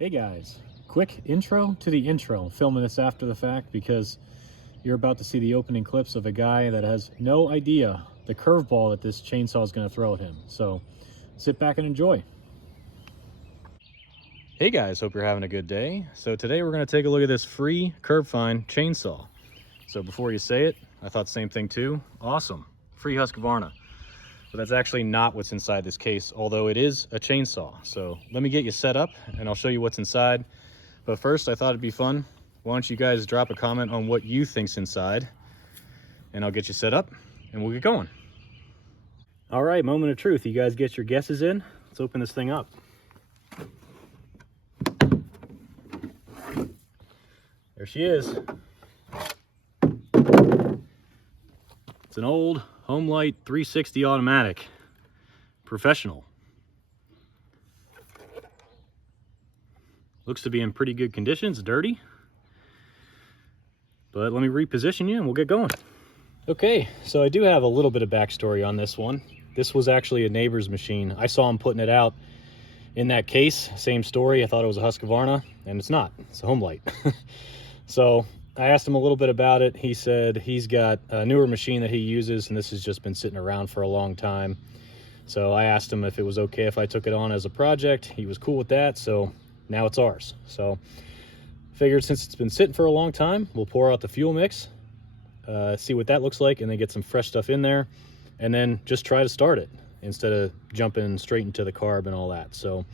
Hey guys, quick intro to the intro. I'm filming this after the fact because you're about to see the opening clips of a guy that has no idea the curveball that this chainsaw is going to throw at him. So sit back and enjoy. Hey guys, hope you're having a good day. So today we're going to take a look at this free curb find chainsaw. So before you say it, I thought the same thing too. Awesome, free Husqvarna. But that's actually not what's inside this case, although it is a chainsaw. So let me get you set up and I'll show you what's inside. But first, I thought it'd be fun. Why don't you guys drop a comment on what you think's inside, and I'll get you set up and we'll get going. All right, moment of truth. You guys get your guesses in. Let's open this thing up. There she is. It's an old Homelite 360 automatic, professional. Looks to be in pretty good condition. It's dirty, but let me reposition you and we'll get going. Okay, so I do have a little bit of backstory on this one. This was actually a neighbor's machine. I saw him putting it out in that case. Same story. I thought it was a Husqvarna, and it's not. It's a Homelite. So I asked him a little bit about it. He said he's got a newer machine that he uses, and this has just been sitting around for a long time. So I asked him if it was okay if I took it on as a project. He was cool with that, so now it's ours. So figured since it's been sitting for a long time, we'll pour out the fuel mix, see what that looks like, and then get some fresh stuff in there, and then just try to start it instead of jumping straight into the carb and all that. So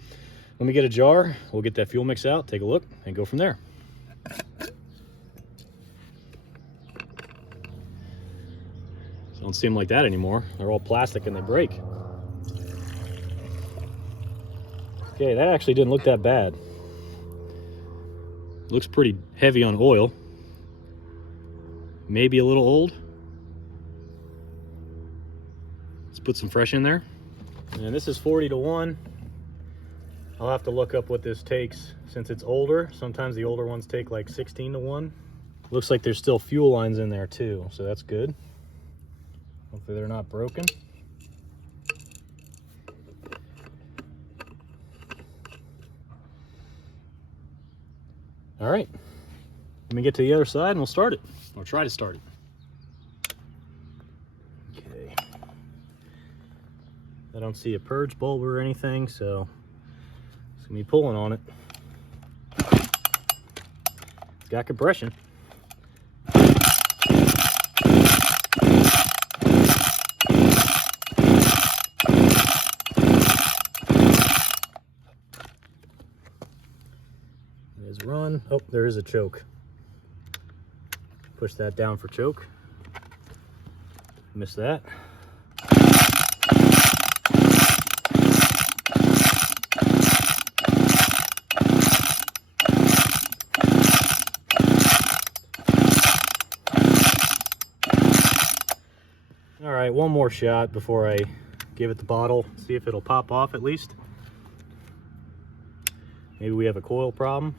let me get a jar, we'll get that fuel mix out, take a look, and go from there. Don't see them like that anymore. They're all plastic and they break. Okay, that actually didn't look that bad. Looks pretty heavy on oil. Maybe a little old. Let's put some fresh in there. And this is 40 to 1. I'll have to look up what this takes since it's older. Sometimes the older ones take like 16 to 1. Looks like there's still fuel lines in there too, so that's good. Hopefully they're not broken. All right, let me get to the other side and we'll start it. Or try to start it. Okay. I don't see a purge bulb or anything, so it's gonna be pulling on it. It's got compression. Run. Oh, there is a choke. Push that down for choke. Missed that. All right, one more shot before I give it the bottle. See if it'll pop off at least. Maybe we have a coil problem.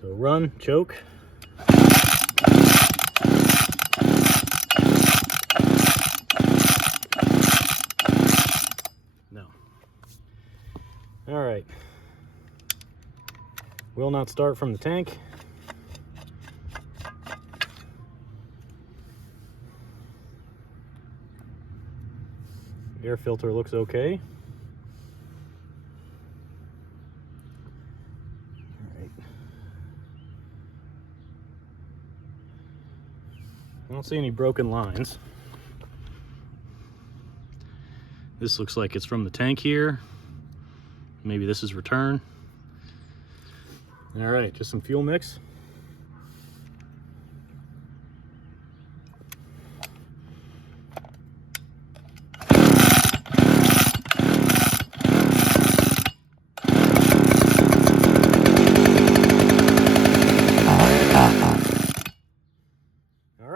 So run, choke. No. All right. Will not start from the tank. Air filter looks okay. I don't see any broken lines. This looks like it's from the tank here. Maybe this is return. All right, just some fuel mix.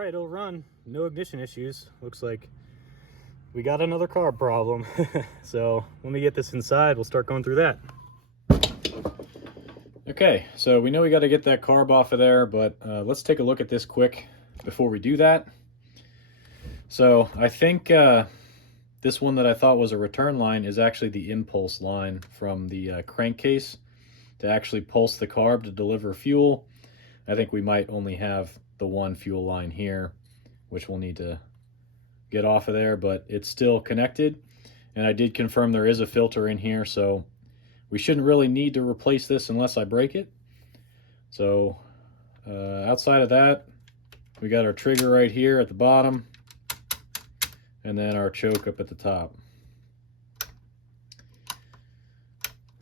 It'll run, no ignition issues. Looks like we got another carb problem. So let me get this inside, we'll start going through that. Okay, so we know we got to get that carb off of there, but let's take a look at this quick before we do that. So I think this one that I thought was a return line is actually the impulse line from the crankcase to actually pulse the carb to deliver fuel. I think we might only have the one fuel line here, which we'll need to get off of there, but it's still connected. And I did confirm there is a filter in here, so we shouldn't really need to replace this unless I break it. So outside of that, we got our trigger right here at the bottom, and then our choke up at the top.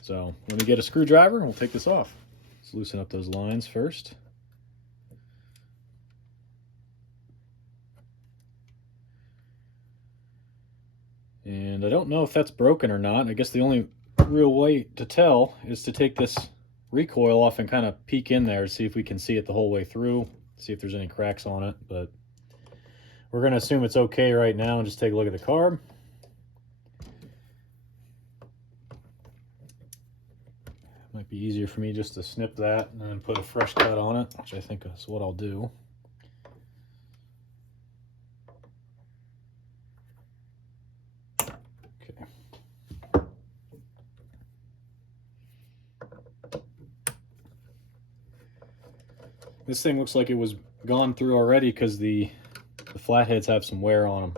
So let me get a screwdriver and we'll take this off. Let's loosen up those lines first. And I don't know if that's broken or not. I guess the only real way to tell is to take this recoil off and kind of peek in there to see if we can see it the whole way through, see if there's any cracks on it. But we're going to assume it's okay right now and just take a look at the carb. Might be easier for me just to snip that and then put a fresh cut on it, which I think is what I'll do. Okay. This thing looks like it was gone through already because the flatheads have some wear on them.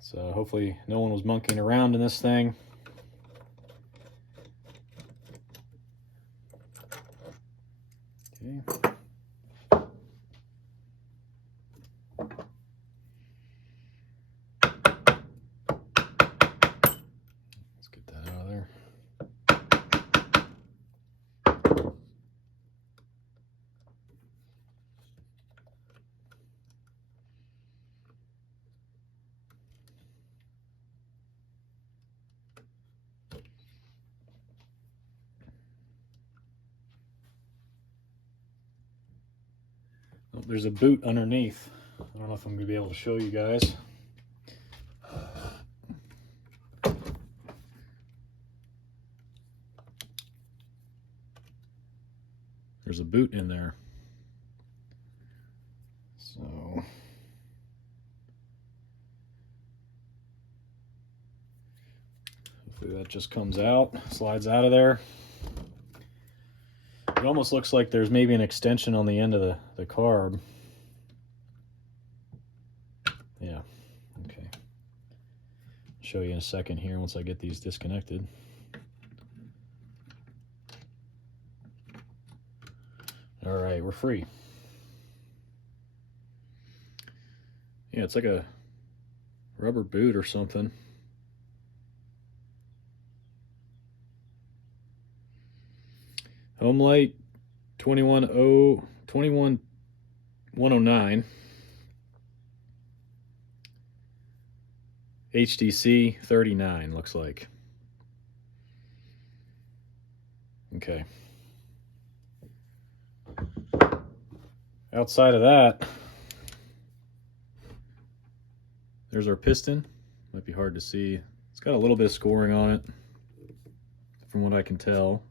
So hopefully no one was monkeying around in this thing. Okay. Let's get that out of there. Oh, there's a boot underneath. I don't know if I'm going to be able to show you guys. There's a boot in there. So hopefully that just comes out, slides out of there. It almost looks like there's maybe an extension on the end of the carb. Yeah, okay. I'll show you in a second here once I get these disconnected. All right, we're free. Yeah, it's like a rubber boot or something. Homelite 21109. HDC 39 looks like. Okay. Outside of that, there's our piston. Might be hard to see. It's got a little bit of scoring on it from what I can tell.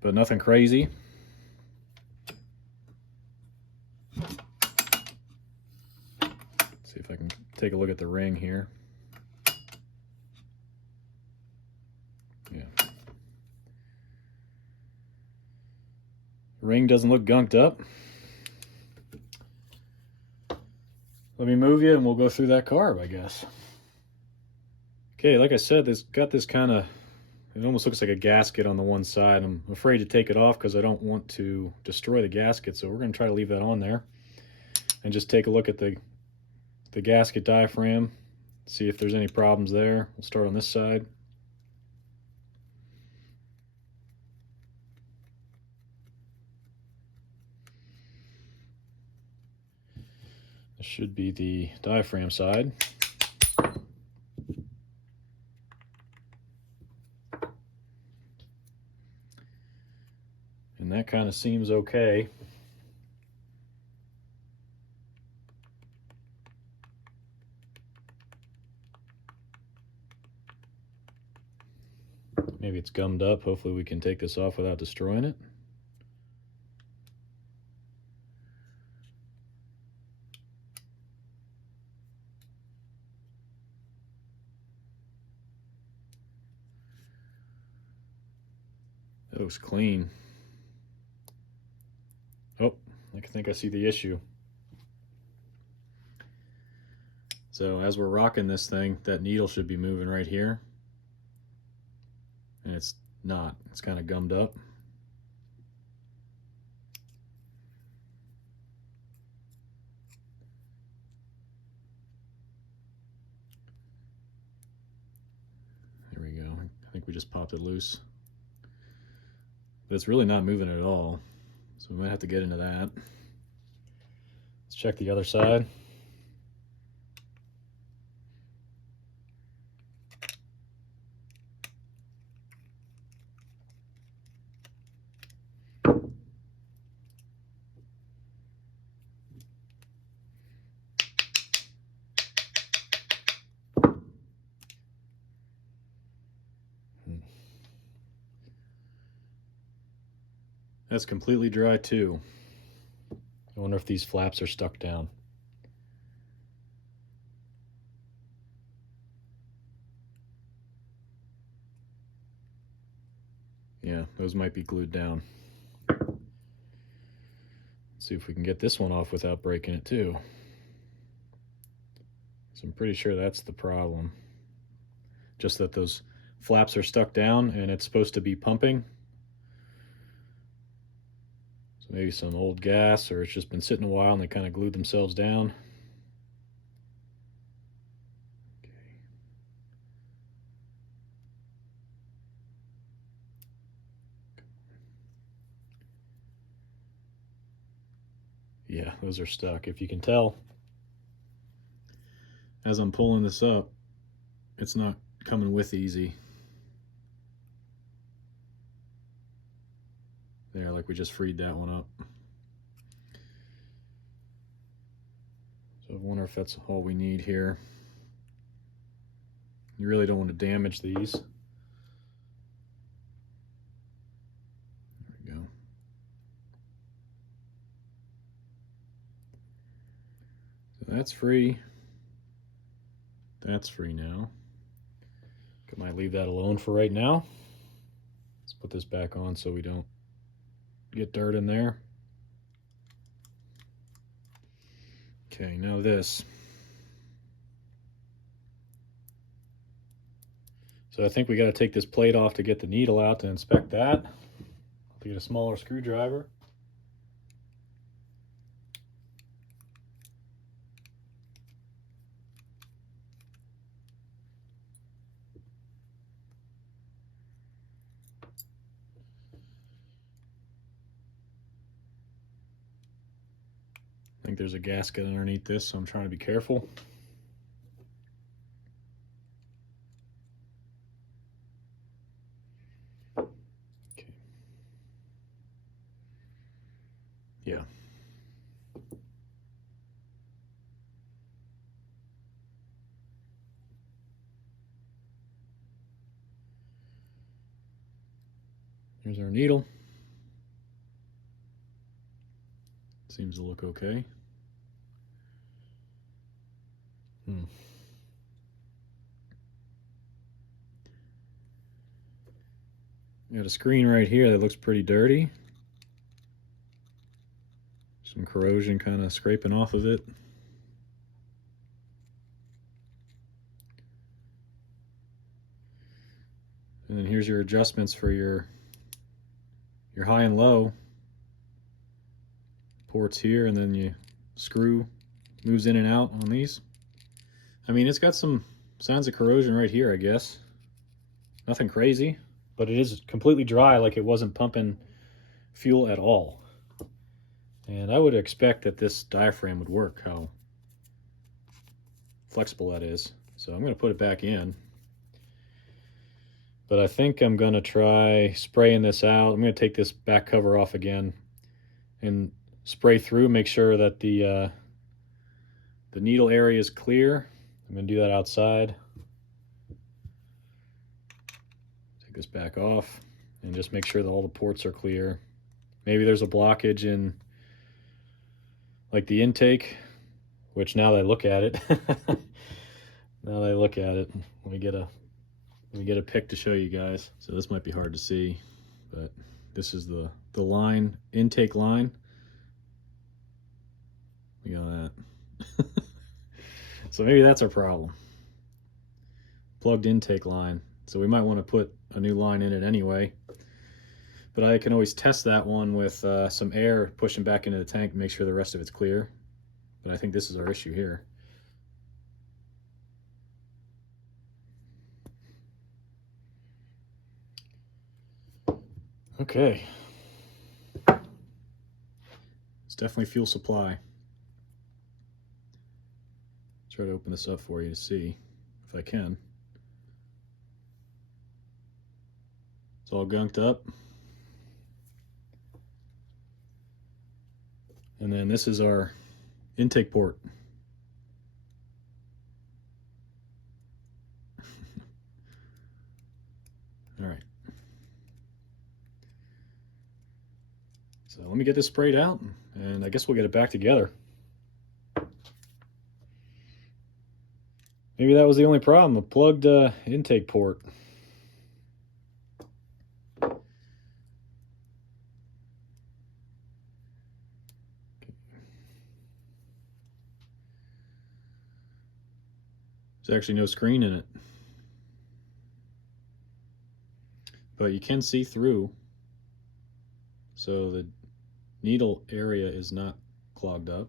But nothing crazy. See if I can take a look at the ring here. Yeah. The ring doesn't look gunked up. Let me move you and we'll go through that carb, I guess. Okay, like I said, this got this kind of, it almost looks like a gasket on the one side. I'm afraid to take it off because I don't want to destroy the gasket, so we're going to try to leave that on there and just take a look at the gasket diaphragm, see if there's any problems there. We'll start on this side. This should be the diaphragm side. And that kind of seems okay. Maybe it's gummed up. Hopefully we can take this off without destroying it. That looks clean. Oh, I think I see the issue. So as we're rocking this thing, that needle should be moving right here. And it's not. It's kind of gummed up. There we go. I think we just popped it loose. But it's really not moving at all. So we might have to get into that. Let's check the other side. That's completely dry too. I wonder if these flaps are stuck down. Yeah, those might be glued down. Let's see if we can get this one off without breaking it too. So I'm pretty sure that's the problem. Just that those flaps are stuck down and it's supposed to be pumping. So maybe some old gas, or it's just been sitting a while and they kind of glued themselves down. Okay. Yeah, those are stuck. If you can tell, as I'm pulling this up, it's not coming with easy. There, like we just freed that one up. So I wonder if that's all we need here. You really don't want to damage these. There we go. So that's free. That's free now. I might leave that alone for right now. Let's put this back on so we don't get dirt in there. Okay, now this. So I think we got to take this plate off to get the needle out to inspect that. I'll get a smaller screwdriver. I think there's a gasket underneath this, so I'm trying to be careful. Okay. Yeah. Here's our needle. Seems to look okay. Got a screen right here that looks pretty dirty. Some corrosion kind of scraping off of it. And then here's your adjustments for your high and low ports here, and then you screw moves in and out on these. I mean, it's got some signs of corrosion right here, I guess. Nothing crazy, but it is completely dry, like it wasn't pumping fuel at all. And I would expect that this diaphragm would work, how flexible that is. So I'm going to put it back in. But I think I'm going to try spraying this out. I'm going to take this back cover off again and spray through, make sure that the needle area is clear. I'm going to do that outside. Take this back off and just make sure that all the ports are clear. Maybe there's a blockage in like the intake, which now that I look at it, let me get a pic to show you guys. So this might be hard to see. but this is the line, intake line. Look at that. So maybe that's our problem. Plugged intake line. So we might want to put a new line in it anyway. But I can always test that one with some air pushing back into the tank and make sure the rest of it's clear. But I think this is our issue here. Okay. It's definitely fuel supply. Try to open this up for you to see if I can. It's all gunked up. And then this is our intake port. All right. So let me get this sprayed out, and I guess we'll get it back together. Maybe that was the only problem, a plugged intake port. There's actually no screen in it. But you can see through, so the needle area is not clogged up.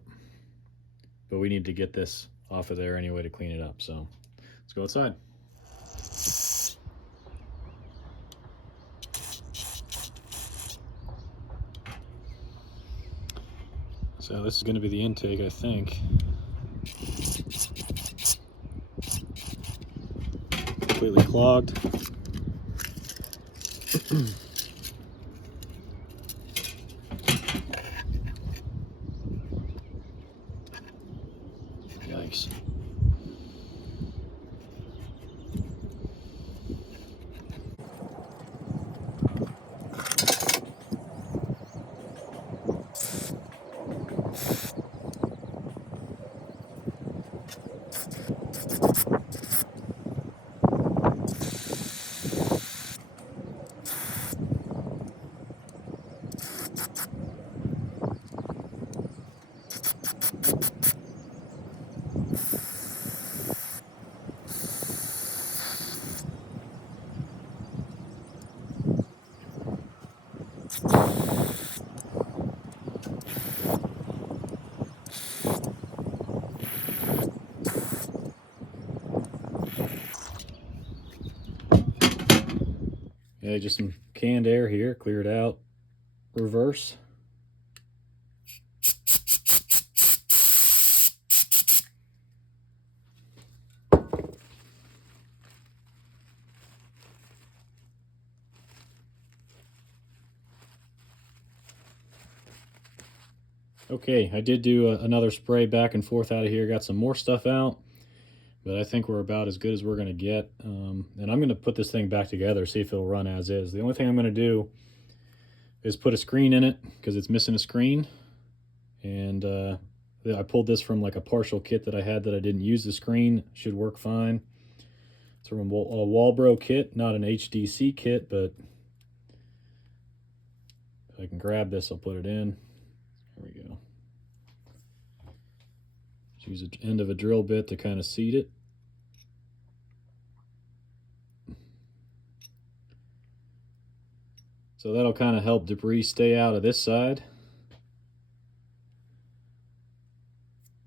But we need to get this off of there anyway to clean it up. So let's go outside. So this is going to be the intake, I think. Completely clogged. Yikes. Yeah, just some canned air here, cleared out, reverse. Okay, I did do another spray back and forth out of here, got some more stuff out, but I think we're about as good as we're going to get. And I'm going to put this thing back together, see if it'll run as is. The only thing I'm going to do is put a screen in it because it's missing a screen. And I pulled this from like a partial kit that I had that I didn't use. The screen should work fine. It's from a Walbro kit, not an HDC kit, but if I can grab this, I'll put it in. There we go. Just use the end of a drill bit to kind of seat it. So that'll kind of help debris stay out of this side.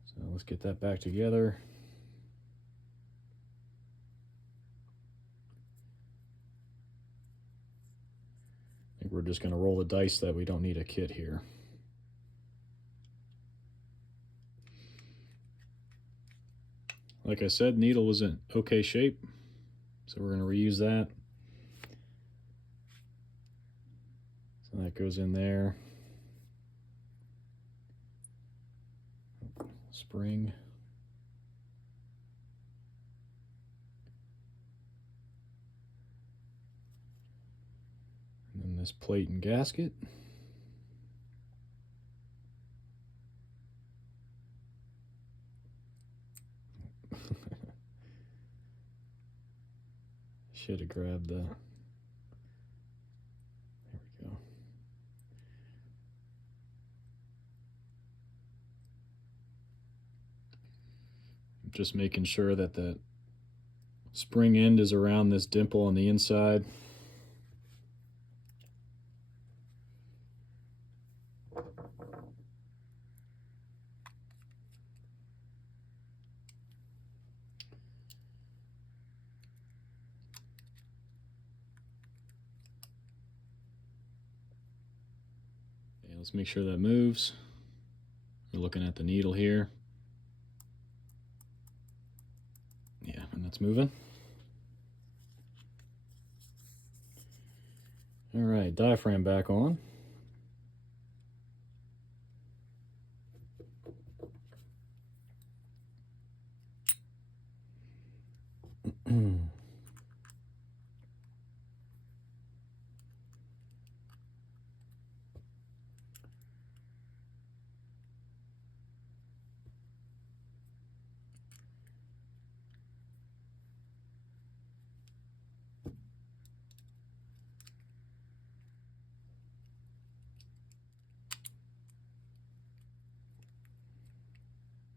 So let's get that back together. I think we're just going to roll the dice that we don't need a kit here. Like I said, needle was in okay shape, so we're going to reuse that. So that goes in there. Spring. And then this plate and gasket. Should have grabbed the, there Just making sure that the spring end is around this dimple on the inside. Okay, let's make sure that moves. We're looking at the needle here. Yeah, and that's moving. All right, diaphragm back on.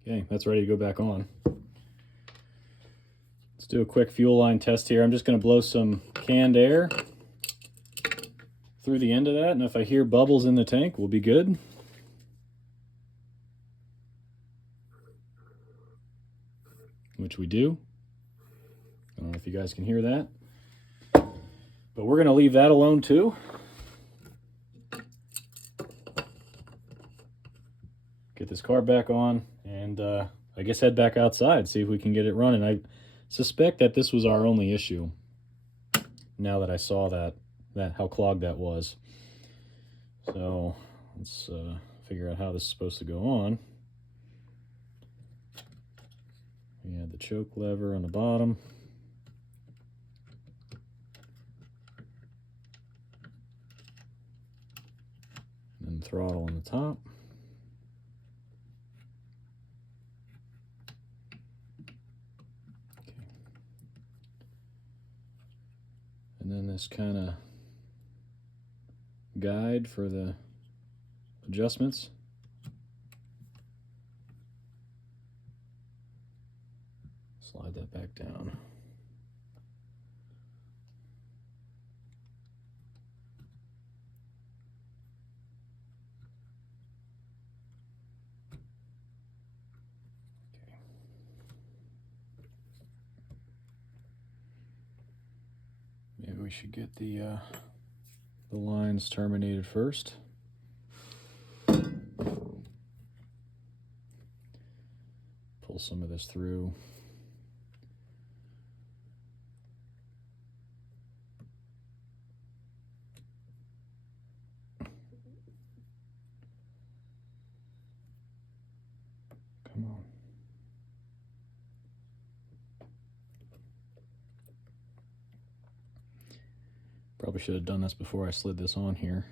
Okay, that's ready to go back on. Let's do a quick fuel line test here. I'm just going to blow some canned air through the end of that, and if I hear bubbles in the tank, we'll be good. Which we do. I don't know if you guys can hear that. But we're going to leave that alone too. Get this car back on, and I guess head back outside, see if we can get it running. I suspect that this was our only issue, now that I saw that how clogged that was. So let's figure out how this is supposed to go on. We have the choke lever on the bottom. And the throttle on the top. Okay. And then this kind of guide for the adjustments. Slide that back down. Okay. Maybe we should get the lines terminated first. Pull some of this through. Come on. Probably should have done this before I slid this on here.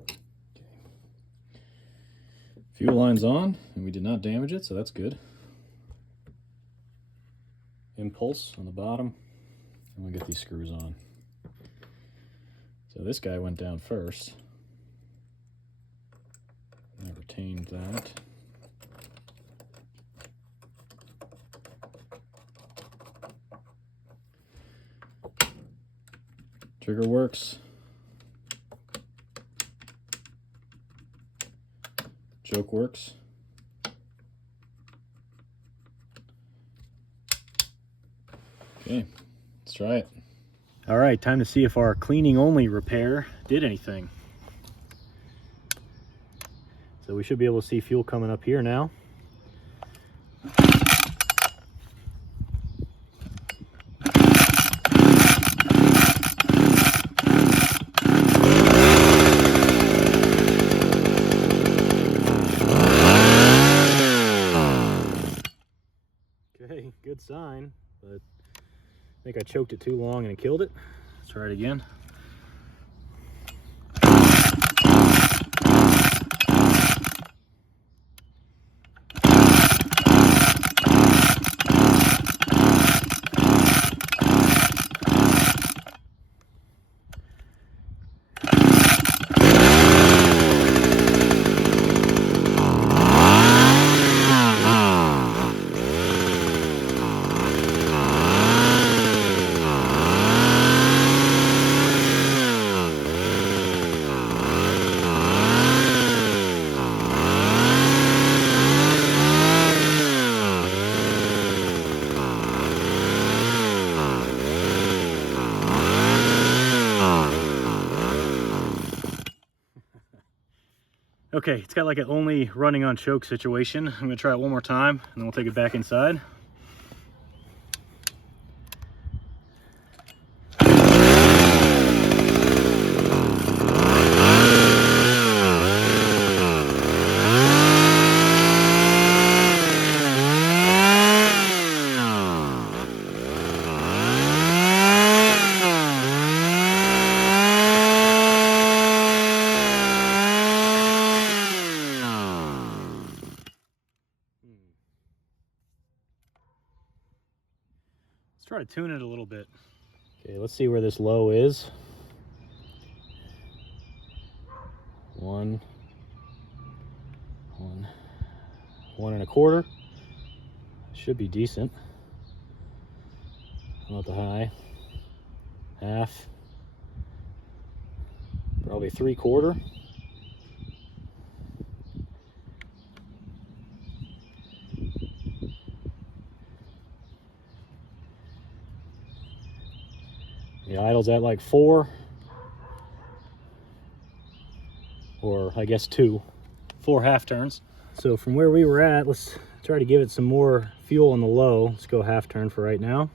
Okay. Fuel line's on, and we did not damage it, so that's good. Impulse on the bottom, and we get these screws on. So this guy went down first. I retained that. Trigger works. Choke works. Okay, let's try it. All right, time to see if our cleaning only repair did anything. So we should be able to see fuel coming up here now. Okay, good sign, but I think I choked it too long and it killed it. Let's try it again. Okay, it's got like an only running on choke situation. I'm gonna try it one more time and then we'll take it back inside. Let's try to tune it a little bit. Okay, let's see where this low is. 1 1.25. Should be decent. Not the high. Half. Probably 3/4. The idle's at like 4, or I guess 4 half turns. So from where we were at, let's try to give it some more fuel on the low. Let's go half turn for right now.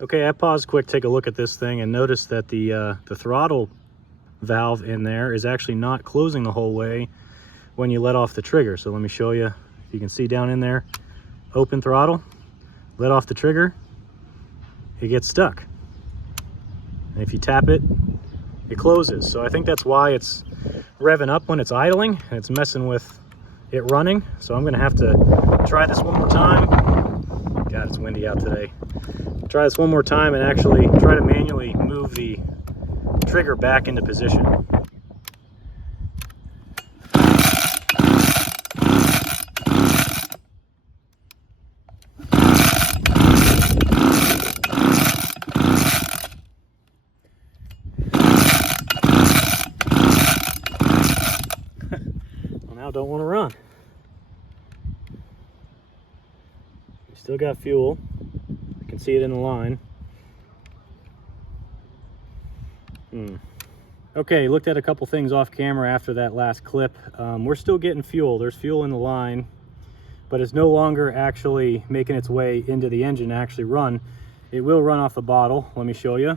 Okay, I paused quick, take a look at this thing, and noticed that the throttle valve in there is actually not closing the whole way when you let off the trigger. So let me show you. If you can see down in there, open throttle, let off the trigger, it gets stuck. And if you tap it, it closes. So I think that's why it's revving up when it's idling, and it's messing with it running. So I'm gonna have to try this one more time. God, it's windy out today. Try this one more time and actually try to manually move the trigger back into position. Well, now don't want to run. We still got fuel. See it in the line. Okay, looked at a couple things off camera after that last clip. We're still getting fuel. There's fuel in the line, but it's no longer actually making its way into the engine to actually run. It will run off the bottle. Let me show you.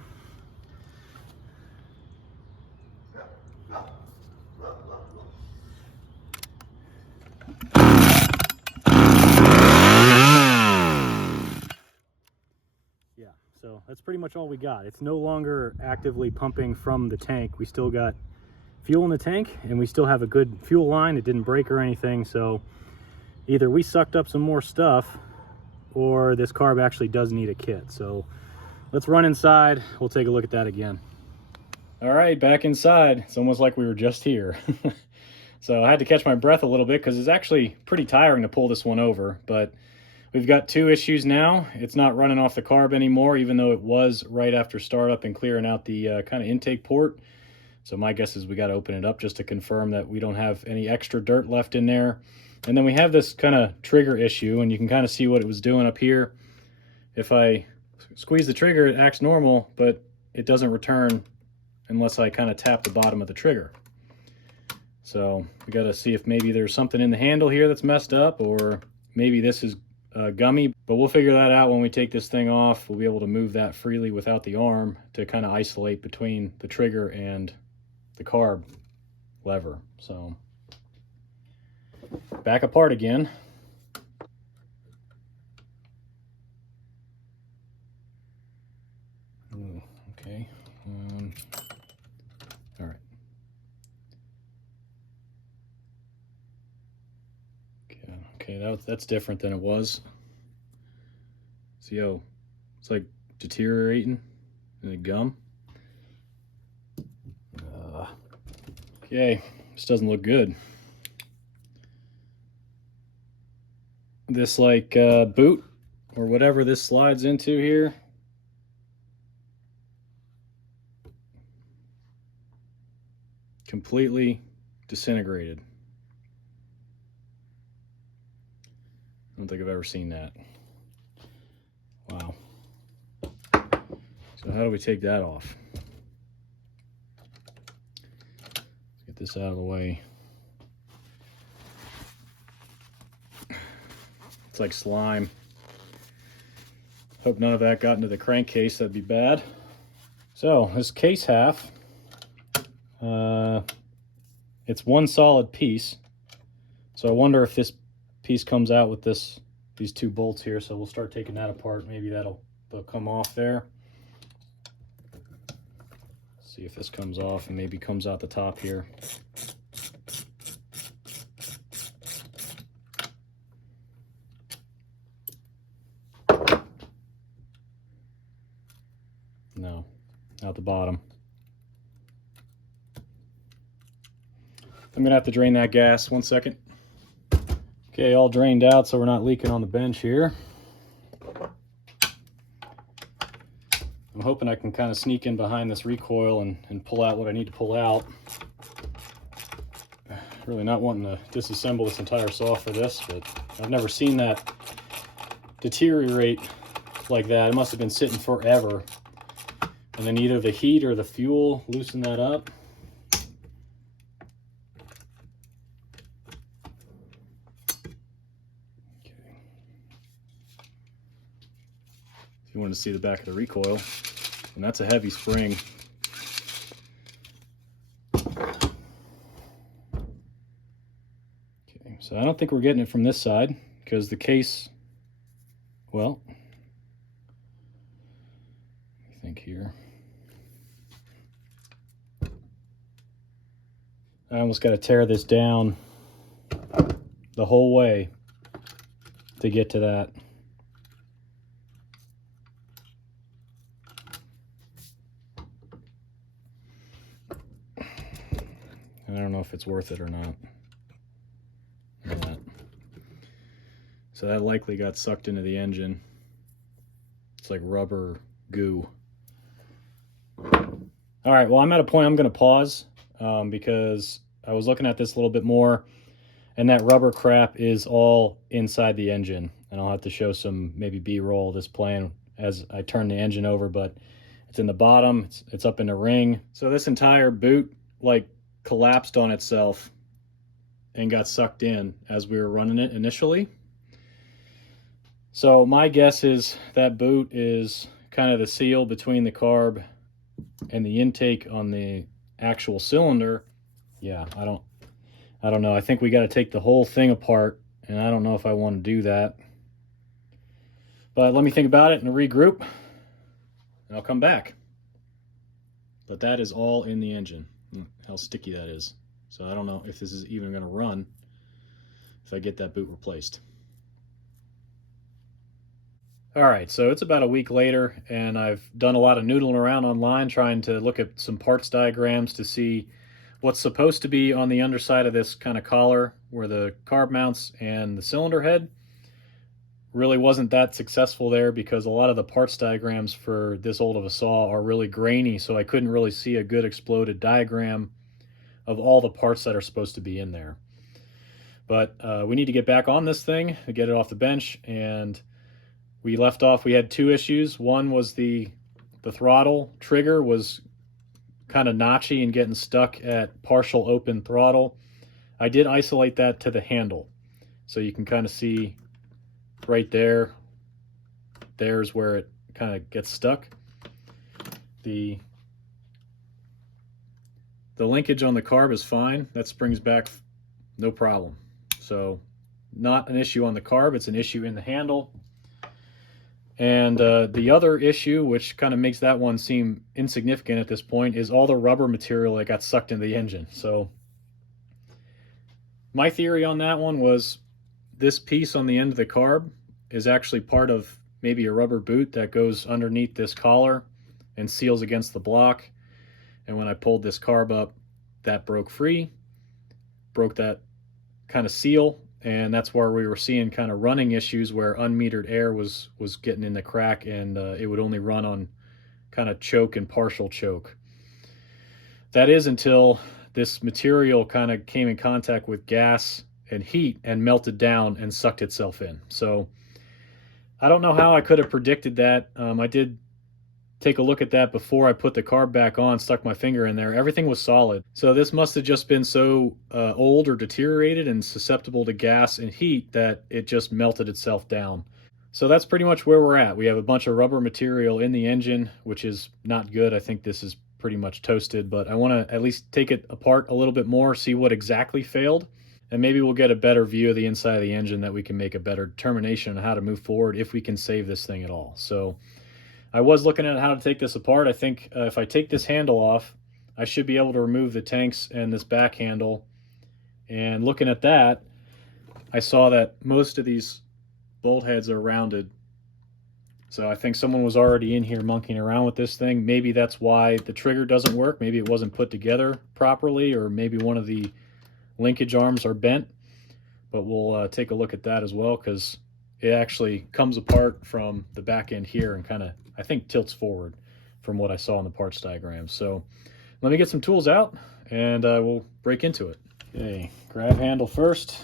So that's pretty much all we got. It's no longer actively pumping from the tank. We still got fuel in the tank and we still have a good fuel line. It didn't break or anything. So either we sucked up some more stuff or this carb actually does need a kit. So let's run inside. We'll take a look at that again. All right, back inside. It's almost like we were just here. So I had to catch my breath a little bit because it's actually pretty tiring to pull this one over, but we've got two issues now. It's not running off the carb anymore, even though it was right after startup and clearing out the kind of intake port. So my guess is we got to open it up just to confirm that we don't have any extra dirt left in there. And then we have this kind of trigger issue, and you can kind of see what it was doing up here. If I squeeze the trigger, it acts normal, but it doesn't return unless I kind of tap the bottom of the trigger. So we got to see if maybe there's something in the handle here that's messed up, or maybe this is gummy, but we'll figure that out when we take this thing off. We'll be able to move that freely without the arm to kind of isolate between the trigger and the carb lever. So back apart again. Okay. All right. Okay, that's different than it was. See how it's like deteriorating in the gum. Okay, this doesn't look good. This like boot or whatever this slides into here, completely disintegrated. I don't think I've ever seen that. Wow. So how do we take that off? Let's get this out of the way. It's like slime. Hope none of that got into the crankcase. That'd be bad. So this case half, it's one solid piece. So I wonder if this piece comes out with these two bolts here. So we'll start taking that apart. Maybe they'll come off there. See if this comes off and maybe comes out the top here. No, out the bottom. I'm gonna have to drain that gas. 1 second. Okay, all drained out, so we're not leaking on the bench here. I'm hoping I can kind of sneak in behind this recoil and pull out what I need to pull out. Really not wanting to disassemble this entire saw for this, but I've never seen that deteriorate like that. It must have been sitting forever. And then either the heat or the fuel loosened that up. If you want to see the back of the recoil, and that's a heavy spring. Okay, so I don't think we're getting it from this side because the case, well, I think here. I almost got to tear this down the whole way to get to that. I don't know if it's worth it or not. So that likely got sucked into the engine. It's like rubber goo. All right, well, I'm at a point I'm going to pause because I was looking at this a little bit more, and that rubber crap is all inside the engine. And I'll have to show some maybe B-roll of this playing as I turn the engine over, but it's in the bottom, it's up in the ring. So this entire boot like collapsed on itself and got sucked in as we were running it initially. So my guess is that boot is kind of the seal between the carb and the intake on the actual cylinder. Yeah, I don't know. I think we got to take the whole thing apart, and I don't know if I want to do that. But let me think about it and regroup, and I'll come back. But that is all in the engine. How sticky that is. So I don't know if this is even going to run. if I get that boot replaced. All right, so it's about a week later, and I've done a lot of noodling around online trying to look at some parts diagrams to see what's supposed to be on the underside of this kind of collar where the carb mounts and the cylinder head. Really wasn't that successful there because a lot of the parts diagrams for this old of a saw are really grainy, so I couldn't really see a good exploded diagram of all the parts that are supposed to be in there. But we need to get back on this thing to get it off the bench, and we left off, we had two issues. One was the throttle trigger was kind of notchy and getting stuck at partial open throttle. I did isolate that to the handle, so you can kind of see right there, there's where it kind of gets stuck. The linkage on the carb is fine. That springs back no problem. So not an issue on the carb, it's an issue in the handle. And the other issue, which kind of makes that one seem insignificant at this point, is all the rubber material that got sucked into the engine. So my theory on that one was this piece on the end of the carb is actually part of maybe a rubber boot that goes underneath this collar and seals against the block. And when I pulled this carb up, that broke free, broke that kind of seal, and that's where we were seeing kind of running issues where unmetered air was getting in the crack, and it would only run on kind of choke and partial choke. That is until this material kind of came in contact with gas and heat and melted down and sucked itself in. So I don't know how I could have predicted that. I did take a look at that before I put the carb back on, stuck my finger in there. Everything was solid. So this must have just been so old or deteriorated and susceptible to gas and heat that it just melted itself down. So that's pretty much where we're at. We have a bunch of rubber material in the engine, which is not good. I think this is pretty much toasted, but I want to at least take it apart a little bit more, see what exactly failed, and maybe we'll get a better view of the inside of the engine that we can make a better determination on how to move forward if we can save this thing at all. So I was looking at how to take this apart. I think if I take this handle off, I should be able to remove the tanks and this back handle. And looking at that, I saw that most of these bolt heads are rounded. So I think someone was already in here monkeying around with this thing. Maybe that's why the trigger doesn't work. Maybe it wasn't put together properly, or maybe one of the linkage arms are bent. But we'll take a look at that as well, because it actually comes apart from the back end here and kind of, I think, tilts forward from what I saw in the parts diagram. So let me get some tools out and we'll break into it. Okay, grab handle first.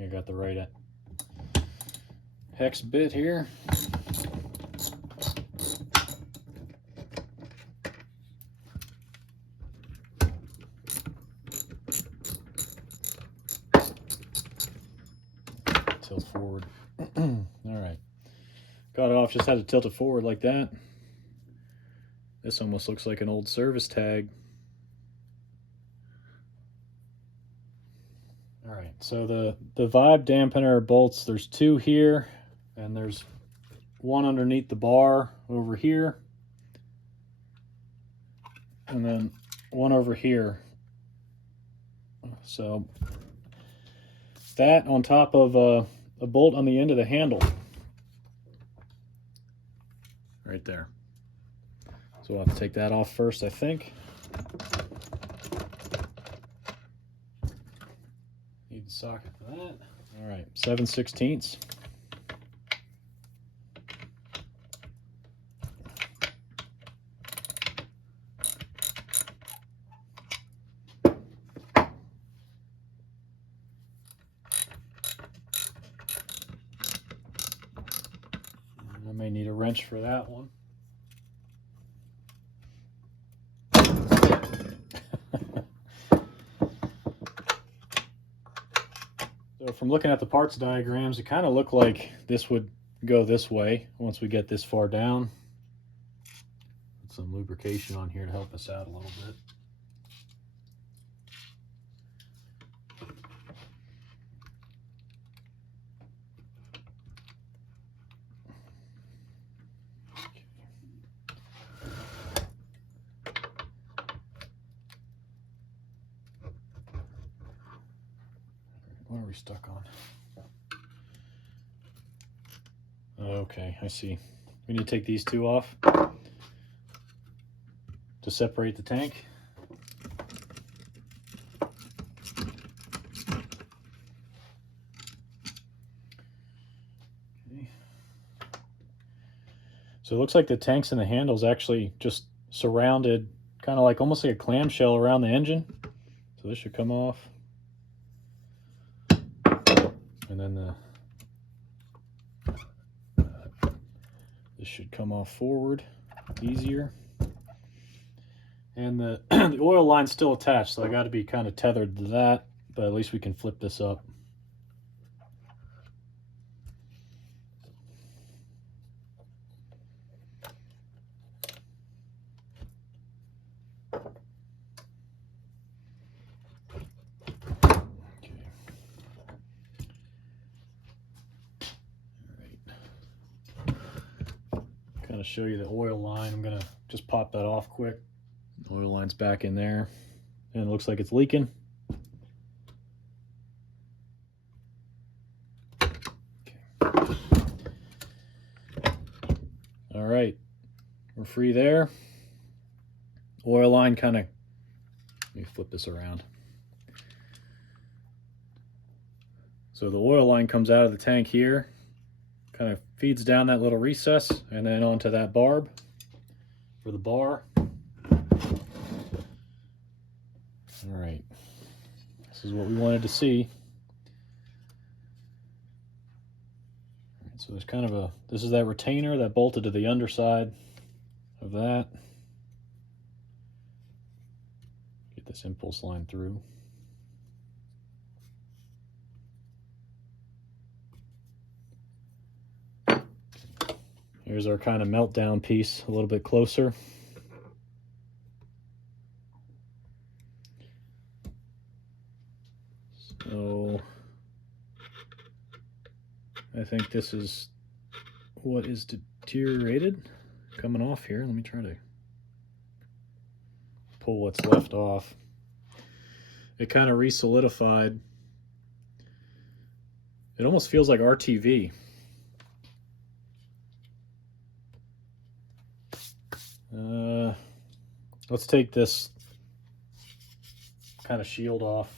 I got the right hex bit here. Tilt forward. All right, got it off. Just had to tilt it forward like that. This almost looks like an old service tag. All right, so the vibe dampener bolts, there's two here, and there's one underneath the bar over here, and then one over here. So that on top of a bolt on the end of the handle right there. So we'll have to take that off first, I think. Need the socket for that. All right, 7/16. I may need a wrench for that one. So from looking at the parts diagrams, it kind of looked like this would go this way once we get this far down. Put some lubrication on here to help us out a little bit. What are we stuck on? Okay, I see. We need to take these two off to separate the tank. Okay. So it looks like the tanks and the handles actually just surrounded, kind of like almost like a clamshell around the engine. So this should come off. And then this should come off forward easier. And the, the oil line's still attached, so I got to be kind of tethered to that, but at least we can flip this up. Kind of show you the oil line. I'm gonna just pop that off quick. The oil line's back in there, and it looks like it's leaking. Okay. All right, we're free there. Oil line kind of, let me flip this around. So the oil line comes out of the tank here, kind of feeds down that little recess and then onto that barb for the bar. All right, this is what we wanted to see. All right, so there's kind of a, this is that retainer that bolted to the underside of that. Get this impulse line through. Here's our kind of meltdown piece, a little bit closer. So I think this is what is deteriorated coming off here. Let me try to pull what's left off. It kind of re-solidified. It almost feels like RTV. Let's take this kind of shield off.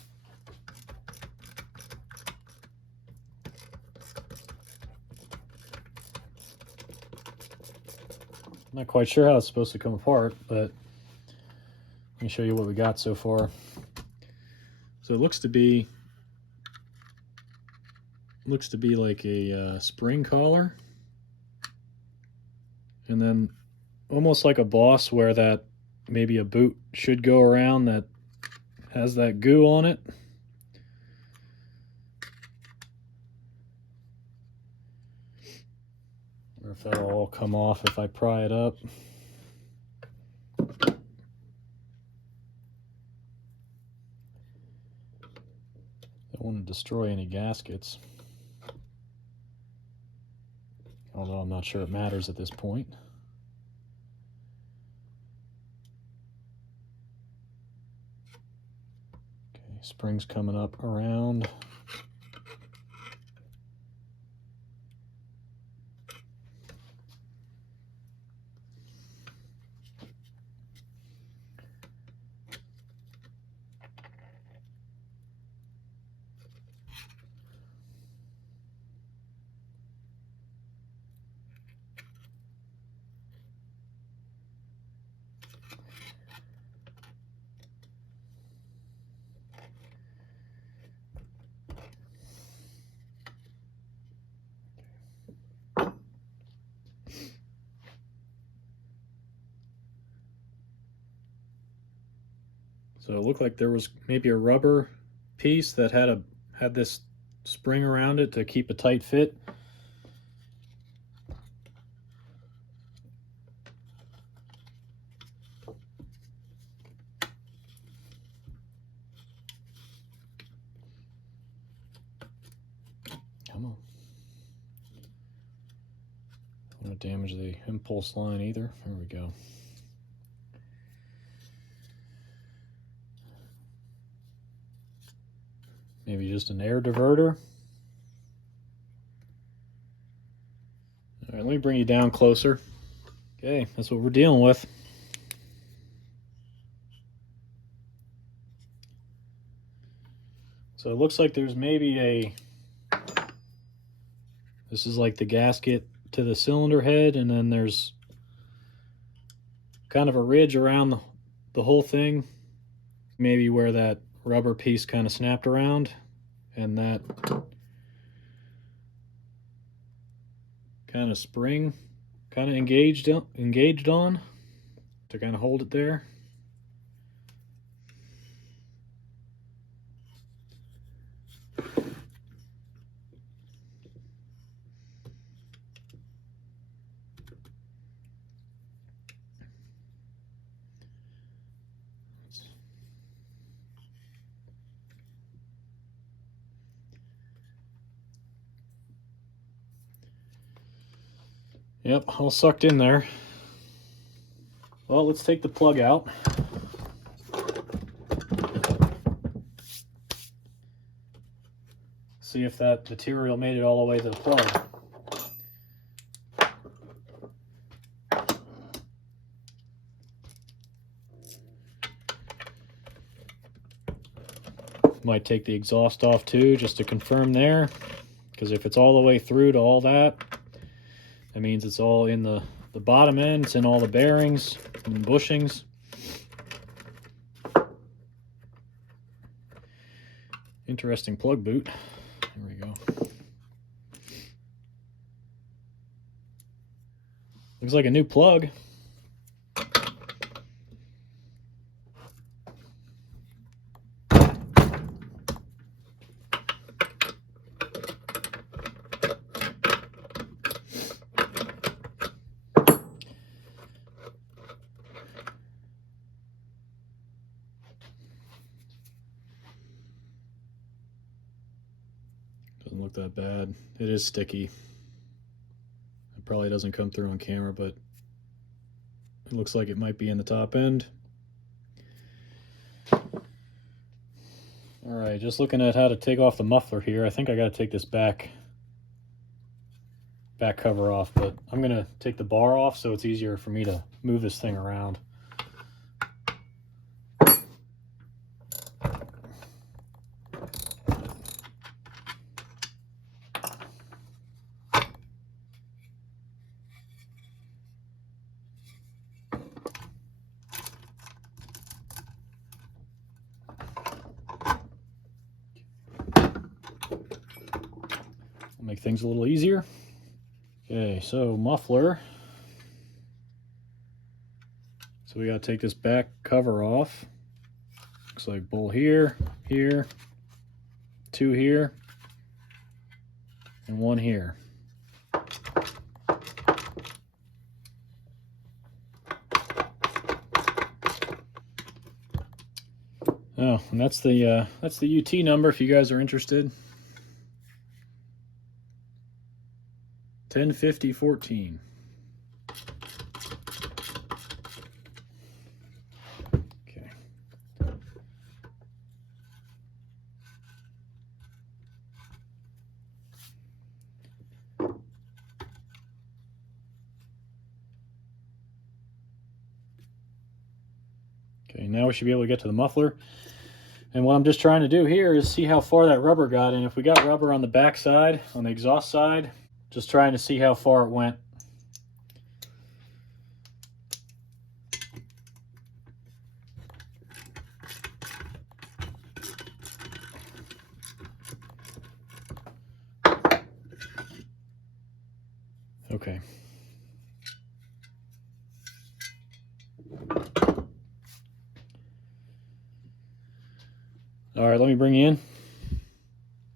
I'm not quite sure how it's supposed to come apart, but let me show you what we got so far. So it looks to be like a spring collar, and then almost like a boss where that maybe a boot should go around that has that goo on it. Or if that'll all come off if I pry it up. Don't want to destroy any gaskets, although I'm not sure it matters at this point. Okay, springs coming up around. So it looked like there was maybe a rubber piece that had this spring around it to keep a tight fit. Come on. Don't want to damage the impulse line either. There we go. Maybe just an air diverter. All right, let me bring you down closer. Okay, that's what we're dealing with. So it looks like there's maybe this is like the gasket to the cylinder head, and then there's kind of a ridge around the whole thing, maybe where that rubber piece kind of snapped around, and that kind of spring kind of engaged on to kind of hold it there. Yep, all sucked in there. Well, let's take the plug out. See if that material made it all the way to the plug. Might take the exhaust off too, just to confirm there, because if it's all the way through to all that, that means it's all in the bottom end, it's in all the bearings and bushings. Interesting plug boot. There we go. Looks like a new plug. Doesn't look that bad. It is sticky. It probably doesn't come through on camera, but it looks like it might be in the top end. All right, just looking at how to take off the muffler here. I think I got to take this back cover off, but I'm gonna take the bar off so it's easier for me to move this thing around. Make things a little easier. Okay, so muffler. So we got to take this back cover off. Looks like bowl here, here, two here, and one here. Oh, and that's the UT number if you guys are interested. 105014. Okay. Okay, now we should be able to get to the muffler. And what I'm just trying to do here is see how far that rubber got in. If we got rubber on the back side, on the exhaust side, just trying to see how far it went. Okay. All right, let me bring you in.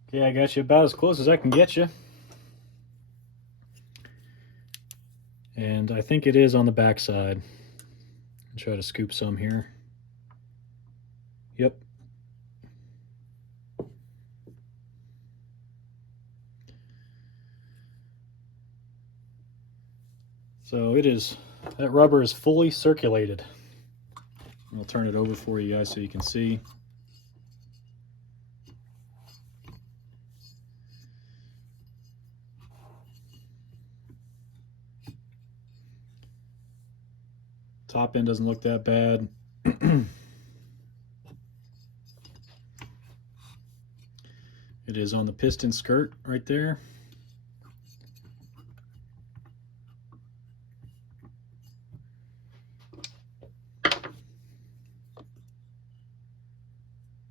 Okay, I got you about as close as I can get you. And I think it is on the back side. I'll try to scoop some here. Yep. So it is, that rubber is fully circulated. I'll turn it over for you guys so you can see. Top end doesn't look that bad. It is on the piston skirt right there.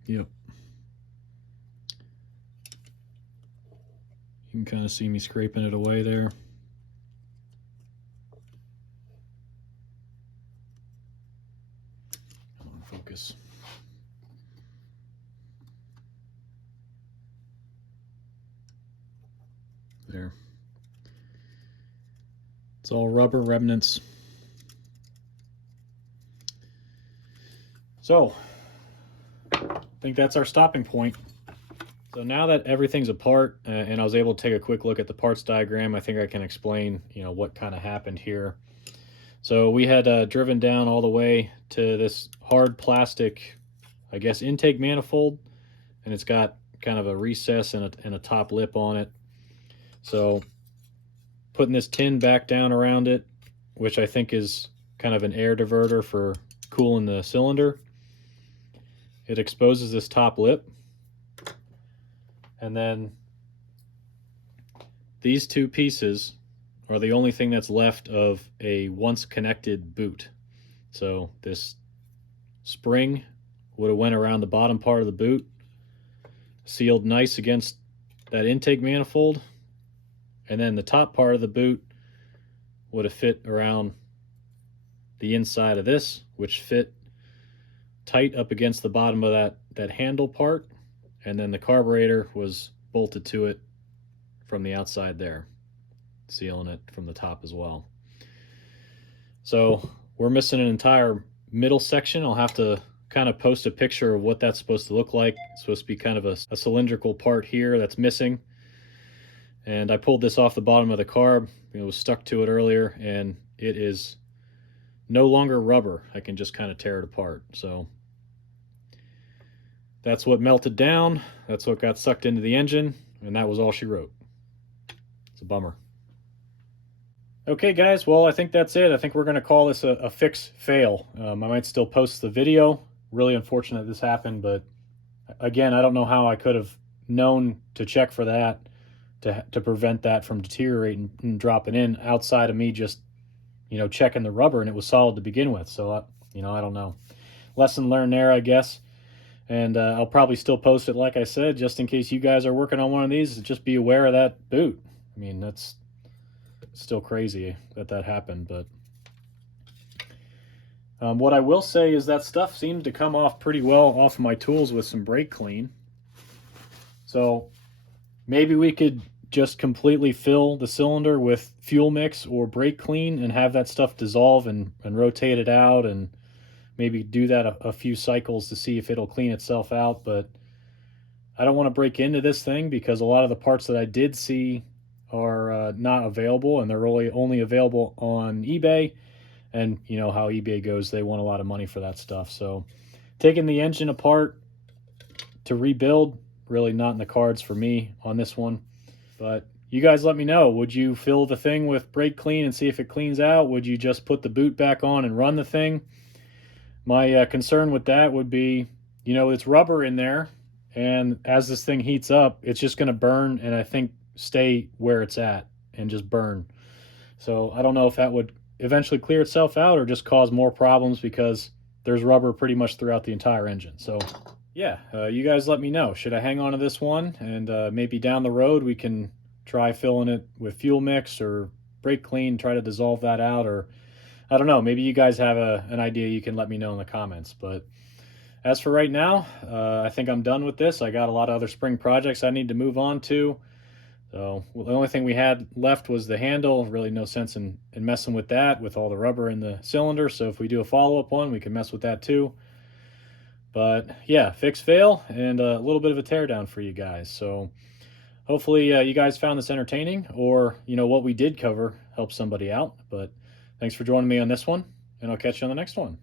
Yep. You can kind of see me scraping it away there. Come on, focus. There. It's all rubber remnants. So, I think that's our stopping point. So now that everything's apart and I was able to take a quick look at the parts diagram, I think I can explain, what kind of happened here. So we had driven down all the way to this hard plastic, I guess, intake manifold, and it's got kind of a recess and a top lip on it. So putting this tin back down around it, which I think is kind of an air diverter for cooling the cylinder, it exposes this top lip. And then these two pieces are the only thing that's left of a once connected boot. So this spring would have went around the bottom part of the boot, sealed nice against that intake manifold, and then the top part of the boot would have fit around the inside of this, which fit tight up against the bottom of that handle part. And then the carburetor was bolted to it from the outside there, sealing it from the top as well. So we're missing an entire middle section. I'll have to kind of post a picture of what that's supposed to look like. It's supposed to be kind of a cylindrical part here that's missing. And I pulled this off the bottom of the carb. It was stuck to it earlier, and it is no longer rubber. I can just kind of tear it apart. So that's what melted down. That's what got sucked into the engine, and that was all she wrote. It's a bummer. Okay, guys, well, I think that's it. I think we're going to call this a fix fail. I might still post the video. Really unfortunate this happened, but again, I don't know how I could have known to check for that to prevent that from deteriorating and dropping in outside of me just, checking the rubber, and it was solid to begin with. So, I don't know. Lesson learned there, I guess. And I'll probably still post it, like I said, just in case you guys are working on one of these. Just be aware of that boot. I mean, that's still crazy that happened. But what I will say is that stuff seems to come off pretty well off of my tools with some brake clean. So maybe we could just completely fill the cylinder with fuel mix or brake clean and have that stuff dissolve and rotate it out, and maybe do that a few cycles to see if it'll clean itself out. But I don't want to break into this thing because a lot of the parts that I did see are not available, and they're only available on eBay. And you know how eBay goes, they want a lot of money for that stuff. So taking the engine apart to rebuild, really not in the cards for me on this one. But you guys let me know. Would you fill the thing with brake clean and see if it cleans out? Would you just put the boot back on and run the thing? My concern with that would be, it's rubber in there, and as this thing heats up, it's just going to burn and I think stay where it's at and just burn. So I don't know if that would eventually clear itself out or just cause more problems because there's rubber pretty much throughout the entire engine. So yeah, you guys let me know. Should I hang on to this one, and maybe down the road we can try filling it with fuel mix or brake clean, try to dissolve that out, or I don't know, maybe you guys have an idea. You can let me know in the comments. But as for right now, I think I'm done with this. I got a lot of other spring projects I need to move on to. So the only thing we had left was the handle. Really no sense in messing with that with all the rubber in the cylinder. So if we do a follow-up one, we can mess with that too. But yeah, fix fail and a little bit of a teardown for you guys. So hopefully you guys found this entertaining, or what we did cover helped somebody out. But thanks for joining me on this one, and I'll catch you on the next one.